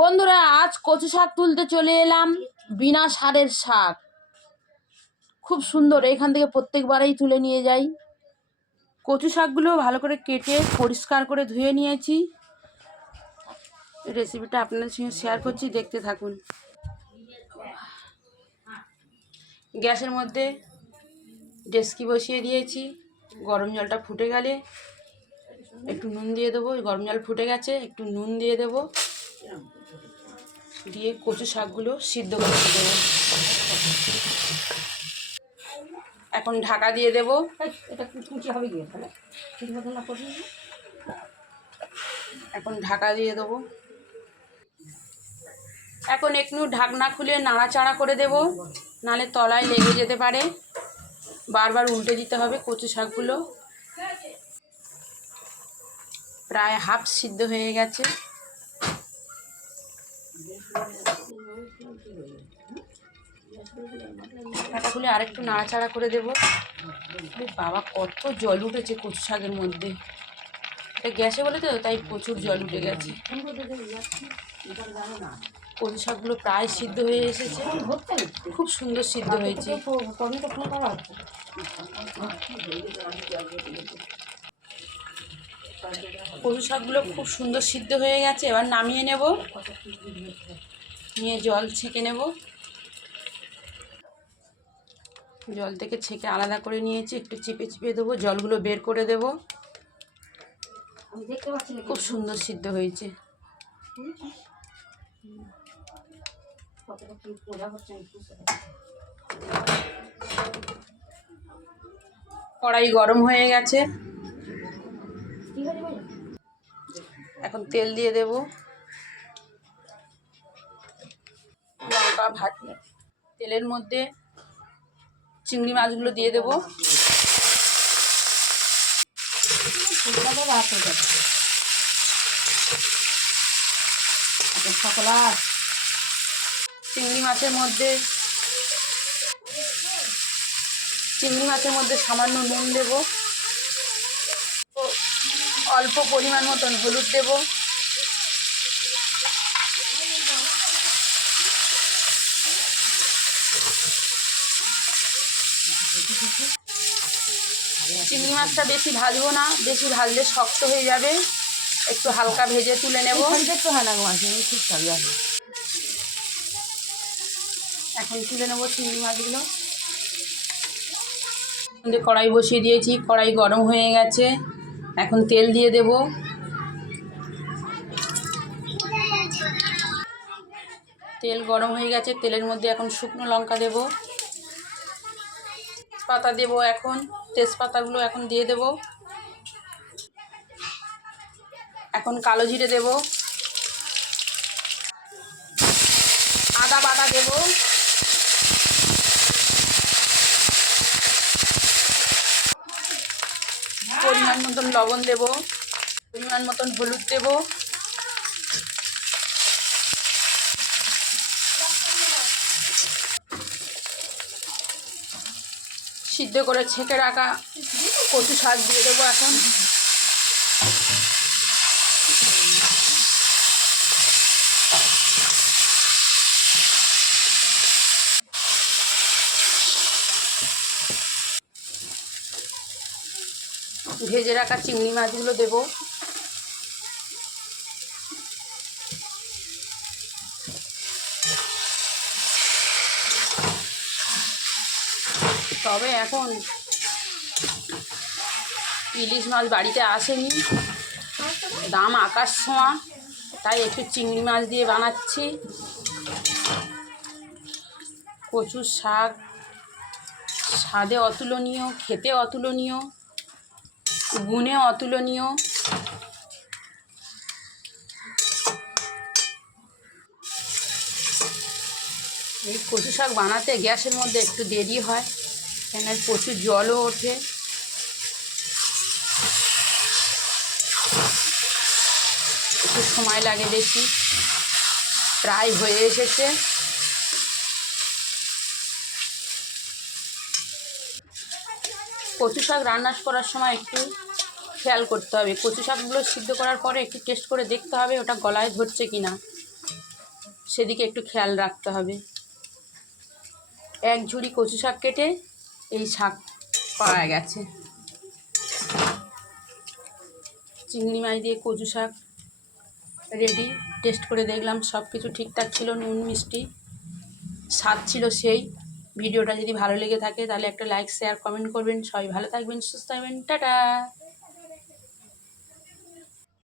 বন্ধুরা আজ কচু শাক তুলতে চলে এলাম। বিনা সারের শাক, খুব সুন্দর। এখান থেকে প্রত্যেকবারেই তুলে নিয়ে যাই। কচু শাকগুলো ভালো করে কেটে পরিষ্কার করে ধুয়ে নিয়েছি। রেসিপিটা আপনাদের সঙ্গে শেয়ার করছি, দেখতে থাকুন। গ্যাসের মধ্যে ডেচকি বসিয়ে দিয়েছি। গরম জলটা ফুটে গেলে একটু নুন দিয়ে দেবো। গরম জল ফুটে গেছে, একটু নুন দিয়ে দেবো, দিয়ে কচু শাকগুলো সিদ্ধ করতে দেবো। এখন ঢাকা দিয়ে দেবো। এখন ঢাকা দিয়ে দেবো। এখন একটু ঢাকনা খুলে নাড়াচাড়া করে দেব, নালে তলায় লেগে যেতে পারে। বারবার উল্টে দিতে হবে। কচু শাকগুলো প্রায় হাফ সিদ্ধ হয়ে গেছে। ঢাকা খুলে আরেকটু নাড়াচাড়া করে দেব। বাবা, কত জল উঠেছে কচু শাকের মধ্যে। এটা গ্যাসে বলে তো, তাই প্রচুর জল উঠে গেছে। কচু শাকগুলো প্রায় সিদ্ধ হয়ে এসেছে, খুব সুন্দর সিদ্ধ হয়েছে। কচু শাকগুলো খুব সুন্দর সিদ্ধ হয়ে গেছে। এবার নামিয়ে নেব, নিয়ে জল ছেঁকে নেব। জল থেকে ছেঁকে আলাদা করে নিয়েছি। একটু চিপে চিপে দেবো, জলগুলো বের করে দেব। খুব সুন্দর সিদ্ধ হয়েছে। কড়াই গরম হয়ে গেছে, এখন তেল দিয়ে দেব। লঙ্কা ভাজা তেলের মধ্যে চিংড়ি মাছগুলো দিয়ে দেব। চিংড়ি মাছের মধ্যে সামান্য নুন দেব, অল্প পরিমাণ মতন হলুদ দেব, চিংড়ি মাছটা বেশি ভাজবো না, বেশি ভাজলে শক্ত হয়ে যাবে। একটু হালকা ভেজে তুলে নেব। এখন তুলে নেব চিংড়ি মাছগুলো। কড়াই বসিয়ে দিয়েছি, কড়াই গরম হয়ে গেছে। এখন তেল দিয়ে দেব। তেল গরম হয়ে গেছে, তেলের মধ্যে এখন শুকনো লঙ্কা দেব, তেজপাতা দেব। এখন তেজপাতাগুলো এখন দিয়ে দেব। এখন কালো জিরে দেব, আদা বাটা দেব, পরিমাণ মতন লবণ দেব, পরিমাণ মতন হলুদ দেব, সিদ্ধ করে ছেঁকে রাখা কচু শাক দিয়ে দেবো। এখন ভেজে রাখা চিংড়ি মাছগুলো দেব। তবে এখন ইলিশ মাছ বাড়িতে আসেনি, দাম আকাশ ছোঁয়া, তাই একটু চিংড়ি মাছ দিয়ে বানাচ্ছি। কচুর শাক স্বাদে অতুলনীয়, খেতে অতুলনীয়, গুণে অতুলনীয়। এই কচু শাক বানাতে গ্যাসের মধ্যে একটু দেরি হয়, কেন প্রচুর জলও ওঠে। একটু সময় লাগে বেশি। প্রায় হয়ে এসেছে। কচু শাক রান্না করার সময় একটু খেয়াল করতে হবে। কচু শাকগুলো সিদ্ধ করার পরে একটু টেস্ট করে দেখতে হবে ওটা গলায় ধরছে কিনা। সেদিকে একটু খেয়াল রাখতে হবে। এক ঝুড়ি কচু শাক কেটে এই শাক পাওয়া গেছে। চিংড়ি মাছ দিয়ে কচু শাক রেডি। টেস্ট করে দেখলাম সব কিছু ঠিকঠাক ছিল, নুন মিষ্টি স্বাদ ছিল সেই। ভিডিওটা যদি ভালো লেগে থাকে তাহলে একটা লাইক শেয়ার কমেন্ট করবেন। সবাই ভালো থাকবেন, সুস্থ থাকবেন, টাটা।